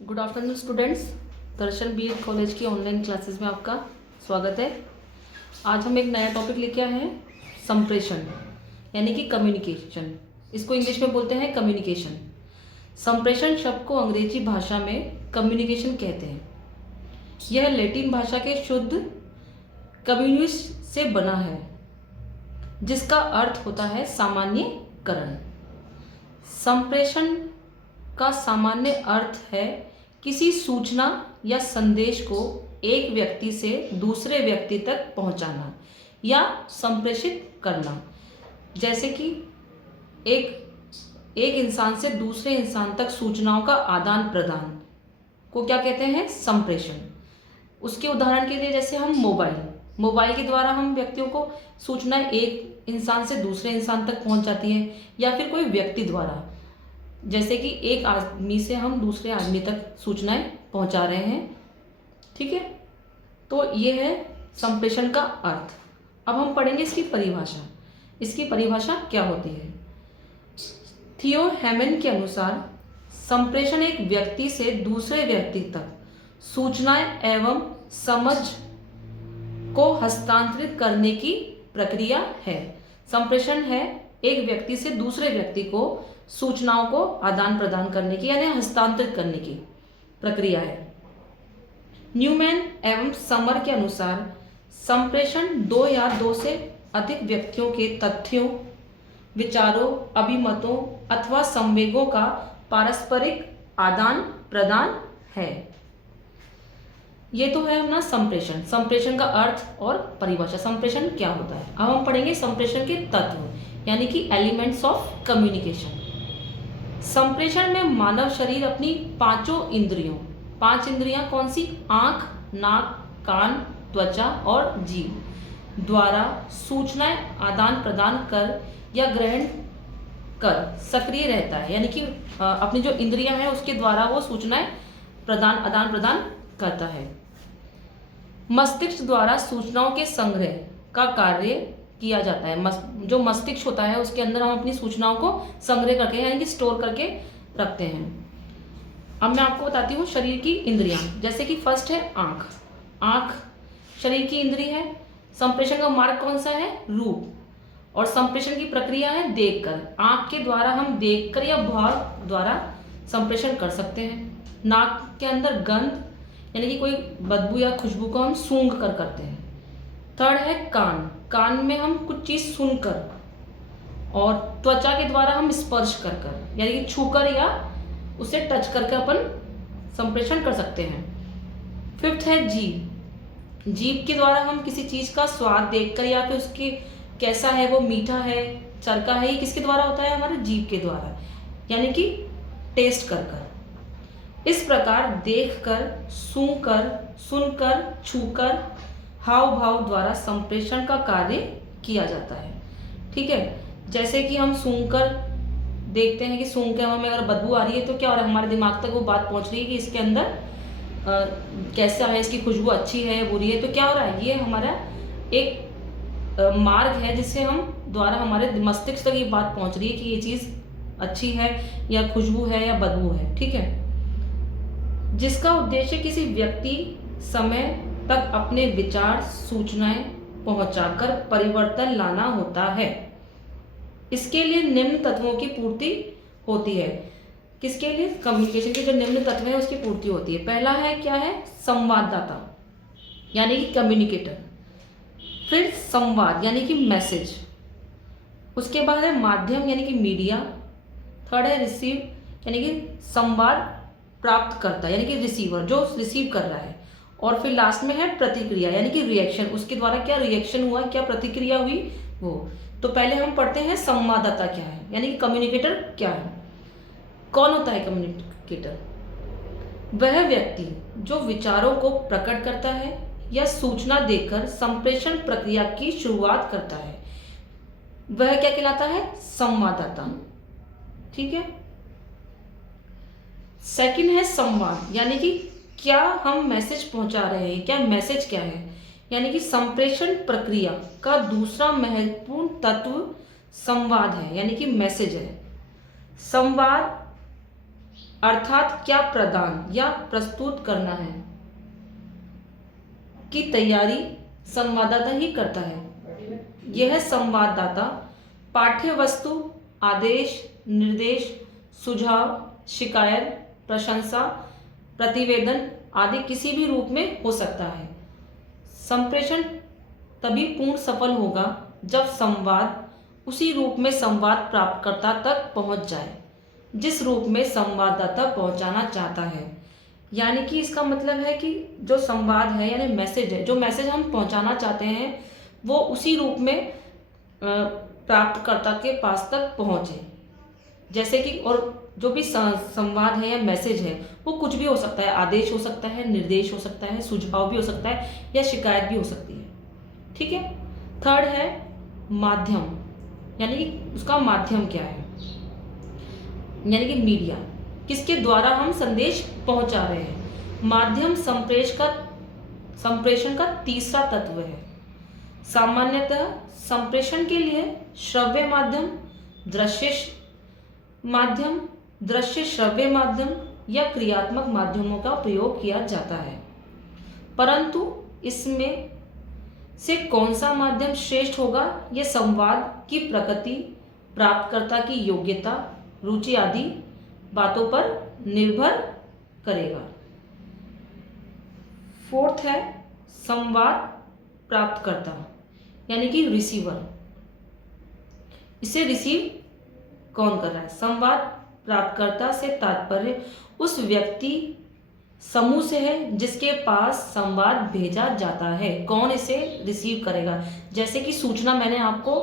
Good afternoon students. Darshan BEd college की online classes में आपका स्वागत है। आज हम एक नया टॉपिक लेके आए हैं, संप्रेषण यानी कि कम्युनिकेशन। इसको इंग्लिश में बोलते हैं कम्युनिकेशन। संप्रेषण शब्द को अंग्रेजी भाषा में कम्युनिकेशन कहते हैं। यह लैटिन भाषा के शुद्ध कम्युनिस से बना है, जिसका अर्थ होता है सामान्यकरण। संप्रेषण का सामान्य अर्थ है किसी सूचना या संदेश को एक व्यक्ति से दूसरे व्यक्ति तक पहुंचाना या संप्रेषित करना। जैसे कि एक इंसान से दूसरे इंसान तक सूचनाओं का आदान प्रदान को क्या कहते हैं, संप्रेषण। उसके उदाहरण के लिए जैसे हम मोबाइल के द्वारा हम व्यक्तियों को सूचनाएं एक इंसान से दूसरे इंसान तक पहुंच जाती है, या फिर कोई व्यक्ति द्वारा, जैसे कि एक आदमी से हम दूसरे आदमी तक सूचनाएं पहुंचा रहे हैं। ठीक है, तो ये है संप्रेषण का अर्थ। अब हम पढ़ेंगे इसकी परिभाषा। इसकी परिभाषा क्या होती है? थियो हेमन के अनुसार संप्रेषण एक व्यक्ति से दूसरे व्यक्ति तक सूचनाएं एवं समझ को हस्तांतरित करने की प्रक्रिया है। संप्रेषण है एक व्यक्ति से दूसरे व्यक्ति को सूचनाओं को आदान प्रदान करने की यानी हस्तांतरित करने की प्रक्रिया है। न्यूमैन एवं समर के अनुसार संप्रेषण दो या दो से अधिक व्यक्तियों के तथ्यों, विचारों, अभिमतों अथवा संवेगों का पारस्परिक आदान प्रदान है। ये तो है अपना संप्रेषण। संप्रेषण का अर्थ और परिभाषा। संप्रेषण क्या होता है? अब हम पढ़ेंगे संप्रेषण के तत्व यानी कि एलिमेंट्स ऑफ कम्युनिकेशन। संप्रेषण में मानव शरीर अपनी पांच इंद्रियां कौन सी? आंख, नाक, कान, त्वचा और जीभ द्वारा सूचनाएं आदान प्रदान कर या ग्रहण कर सक्रिय रहता है। यानी कि अपनी जो इंद्रियां हैं उसके द्वारा वो सूचनाएं आदान प्रदान करता है। मस्तिष्क द्वारा सूचनाओं के संग्रह का कार्य किया जाता है। जो मस्तिष्क होता है उसके अंदर हम अपनी सूचनाओं को संग्रह करके यानी कि स्टोर करके रखते हैं। अब मैं आपको बताती हूँ शरीर की इंद्रियां। जैसे कि फर्स्ट है आंख शरीर की इंद्रिय है। संप्रेषण का मार्ग कौन सा है? रूप। और संप्रेषण की प्रक्रिया है देखकर। आंख के द्वारा हम देखकर या भाव द्वारा संप्रेषण कर सकते हैं। नाक के अंदर गंध यानी कि कोई बदबू या खुशबू को हम सूंघ कर करते हैं। थर्ड है कान में हम कुछ चीज सुनकर, और त्वचा के द्वारा हम स्पर्श कर यानी कि छूकर या उसे टच करके अपन संप्रेषण कर सकते हैं। फिफ्थ है जीभ के द्वारा हम किसी चीज का स्वाद देखकर या फिर उसके कैसा है, वो मीठा है, चरका है, ये किसके द्वारा होता है? हमारे जीभ के द्वारा यानी कि टेस्ट कर। इस प्रकार देखकर, सूंघकर, सुनकर, छूकर, हाव भाव द्वारा संप्रेषण का कार्य किया जाता है। ठीक है, जैसे कि हम सूंघकर देखते हैं कि सूंघ के हमें अगर बदबू आ रही है तो क्या हो रहा है, हमारे दिमाग तक वो बात पहुंच रही है कि इसके अंदर कैसा है, इसकी खुशबू अच्छी है या बुरी है। तो क्या हो रहा है, ये हमारा एक मार्ग है जिससे हम द्वारा हमारे मस्तिष्क तक ये बात पहुंच रही है कि ये चीज़ अच्छी है या खुशबू है या बदबू है। ठीक है, जिसका उद्देश्य किसी व्यक्ति समय तक अपने विचार, सूचनाएं पहुंचाकर परिवर्तन लाना होता है। इसके लिए निम्न तत्वों की पूर्ति होती है। किसके लिए? कम्युनिकेशन के जो निम्न तत्व है उसकी पूर्ति होती है। पहला है क्या है? संवाददाता यानी कि कम्युनिकेटर। फिर संवाद यानी कि मैसेज। उसके बाद है माध्यम यानी कि मीडिया। थर्ड है रिसीव यानी कि संवाद प्राप्त करता यानी कि रिसीवर, जो रिसीव कर रहा है। और फिर लास्ट में है प्रतिक्रिया यानी कि रिएक्शन। उसके द्वारा क्या रिएक्शन हुआ, क्या प्रतिक्रिया हुई वो। तो पहले हम पढ़ते हैं संवाददाता क्या है यानी कि कम्युनिकेटर क्या है। कौन होता है कम्युनिकेटर? वह व्यक्ति जो विचारों को प्रकट करता है या सूचना देकर संप्रेषण प्रक्रिया की शुरुआत करता है, वह क्या कहलाता है? संवाददाता। ठीक है, सेकंड है संवाद यानी कि क्या हम मैसेज पहुंचा रहे हैं, क्या मैसेज क्या है, यानी कि संप्रेषण प्रक्रिया का दूसरा महत्वपूर्ण तत्व संवाद है यानी कि मैसेज है। संवाद अर्थात क्या प्रदान या प्रस्तुत करना है की तैयारी संवाददाता ही करता है। यह संवाददाता पाठ्य वस्तु, आदेश, निर्देश, सुझाव, शिकायत, प्रशंसा, प्रतिवेदन आदि किसी भी रूप में हो सकता है। संप्रेषण तभी पूर्ण सफल होगा जब संवाद उसी रूप में संवाद प्राप्तकर्ता तक पहुंच जाए जिस रूप में संवाददाता पहुंचाना चाहता है। यानी कि इसका मतलब है कि जो संवाद है यानी मैसेज है, जो मैसेज हम पहुंचाना चाहते हैं वो उसी रूप में प्राप्तकर्ता के पास तक पहुंचे। जैसे कि और जो भी संवाद है या मैसेज है वो कुछ भी हो सकता है, आदेश हो सकता है, निर्देश हो सकता है, सुझाव भी हो सकता है या शिकायत भी हो सकती है। ठीक है। थर्ड है माध्यम, यानी कि उसका माध्यम क्या है, यानी कि मीडिया, किसके द्वारा हम संदेश पहुंचा रहे हैं। माध्यम संप्रेषण का तीसरा तत्व है। सामान्यतः संप्रेषण के लिए श्रव्य माध्यम, दृश्य श्रव्य माध्यम या क्रियात्मक माध्यमों का प्रयोग किया जाता है, परंतु इसमें से कौन सा माध्यम श्रेष्ठ होगा यह संवाद की प्रकृति, प्राप्तकर्ता की योग्यता, रुचि आदि बातों पर निर्भर करेगा। फोर्थ है संवाद प्राप्तकर्ता, यानी कि रिसीवर। इसे रिसीव कौन कर रहा है? संवाद प्राप्तकर्ता से तात्पर्य उस व्यक्ति समूह से है जिसके पास संवाद भेजा जाता है। कौन इसे रिसीव करेगा? जैसे कि सूचना, मैंने आपको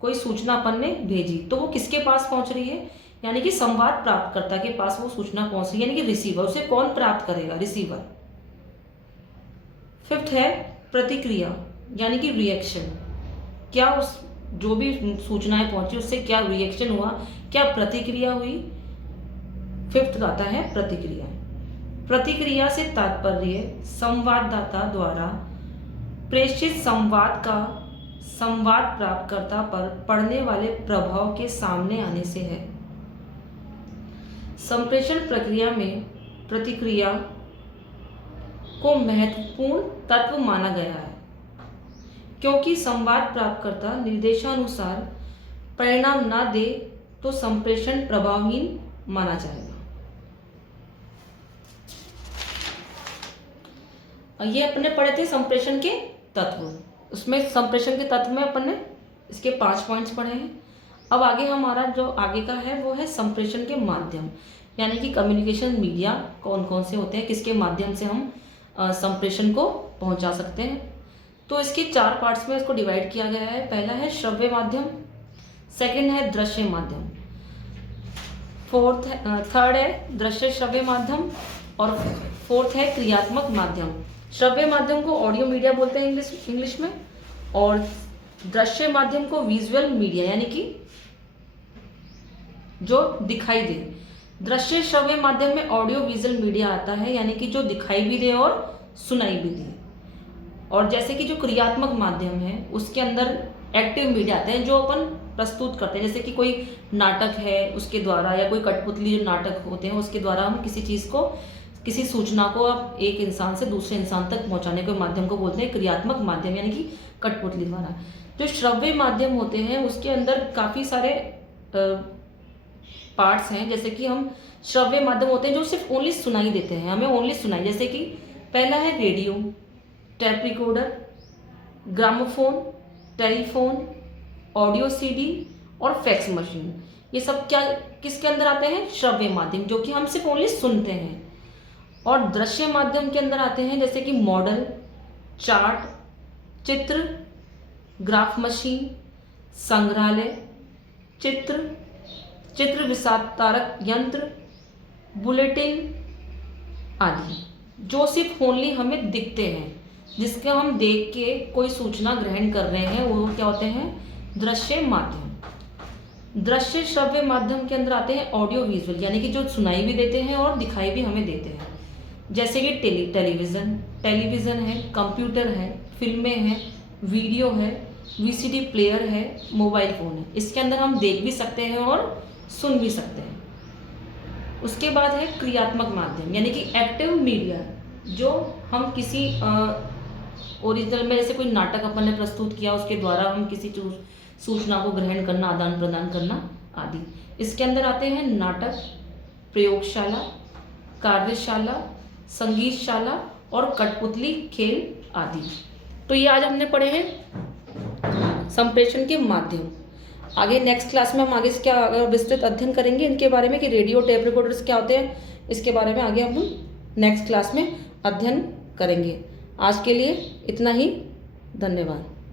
कोई सूचना अपन ने भेजी तो वो किसके पास पहुंच रही है? यानी कि संवाद प्राप्तकर्ता के पास वो सूचना पहुंच रही है, यानी कि रिसीवर। उसे कौन प्राप्त करेगा? रिसीवर। फिफ्थ है प्रतिक्रिया, यानी कि रिएक्शन। क्या उस जो भी सूचनाएं पहुंची उससे क्या रिएक्शन हुआ, क्या प्रतिक्रिया हुई? फिफ्थ आता है प्रतिक्रिया। प्रतिक्रिया से तात्पर्य संवाददाता द्वारा प्रेषित संवाद का संवाद प्राप्तकर्ता पर पड़ने वाले प्रभाव के सामने आने से है। संप्रेषण प्रक्रिया में प्रतिक्रिया को महत्वपूर्ण तत्व माना गया है, क्योंकि संवाद प्राप्तकर्ता निर्देशानुसार परिणाम न दे तो संप्रेषण प्रभावहीन माना जाएगा। ये अपने पढ़े थे संप्रेषण के तत्व। उसमें संप्रेषण के तत्व में अपन ने इसके 5 पॉइंट्स पढ़े हैं। अब आगे हमारा जो आगे का है वो है संप्रेषण के माध्यम, यानी कि कम्युनिकेशन मीडिया कौन कौन से होते हैं, किसके माध्यम से हम संप्रेषण को पहुंचा सकते हैं। तो इसके 4 पार्ट्स में इसको डिवाइड किया गया है। पहला है श्रव्य माध्यम, सेकंड है दृश्य माध्यम, थर्ड है दृश्य श्रव्य माध्यम और फोर्थ है क्रियात्मक माध्यम। श्रव्य माध्यम को ऑडियो मीडिया बोलते हैं इंग्लिश में, और दृश्य माध्यम को विजुअल मीडिया, यानी कि जो दिखाई दे। दृश्य श्रव्य माध्यम में ऑडियो विजुअल मीडिया आता है, यानी कि जो दिखाई भी दे और सुनाई भी दे। और जैसे कि जो क्रियात्मक माध्यम है उसके अंदर एक्टिव मीडिया आते हैं जो अपन प्रस्तुत करते हैं, जैसे कि कोई नाटक है उसके द्वारा, या कोई कठपुतली जो नाटक होते हैं उसके द्वारा हम किसी चीज़ को, किसी सूचना को आप एक इंसान से दूसरे इंसान तक पहुंचाने के माध्यम को बोलते हैं क्रियात्मक माध्यम, यानी कि कठपुतली द्वारा। जो श्रव्य माध्यम होते हैं उसके अंदर काफ़ी सारे पार्ट्स हैं। जैसे कि हम श्रव्य माध्यम होते हैं जो सिर्फ ओनली सुनाई देते हैं, हमें ओनली सुनाई। जैसे कि पहला है radio, tape recorder, gramophone, telephone, audio CD और फैक्स मशीन। ये सब क्या किसके अंदर आते हैं? श्रव्य माध्यम, जो कि हम सिर्फ ओनली सुनते हैं। और दृश्य माध्यम के अंदर आते हैं जैसे कि मॉडल, चार्ट, चित्र, ग्राफ मशीन, संग्रहालय, चित्र विस्तारक यंत्र, बुलेटिन आदि, जो सिर्फ ओनली हमें दिखते हैं, जिसके हम देख के कोई सूचना ग्रहण कर रहे हैं, वो क्या होते हैं? दृश्य माध्यम। दृश्य श्रव्य माध्यम के अंदर आते हैं ऑडियो विजुअल, यानी कि जो सुनाई भी देते हैं और दिखाई भी हमें देते हैं। जैसे कि टेलीविज़न है, कंप्यूटर है, फिल्में हैं, वीडियो है, वीसीडी प्लेयर है, मोबाइल फ़ोन है। इसके अंदर हम देख भी सकते हैं और सुन भी सकते हैं। उसके बाद है क्रियात्मक माध्यम, यानी कि एक्टिव मीडिया, जो हम किसी ओरिजिनल में जैसे कोई नाटक अपन ने प्रस्तुत किया, उसके द्वारा हम किसी सूचना को ग्रहण करना, आदान प्रदान करना आदि। इसके अंदर आते हैं नाटक, प्रयोगशाला, कार्यशाला, संगीतशाला और कठपुतली खेल आदि। तो ये आज हमने पढ़े हैं संप्रेषण के माध्यम। आगे नेक्स्ट क्लास में हम आगे से क्या विस्तृत अध्ययन करेंगे इनके बारे में, कि रेडियो टेप रिकॉर्डर्स क्या होते हैं, इसके बारे में आगे हम नेक्स्ट क्लास में अध्ययन करेंगे। आज के लिए इतना ही, धन्यवाद।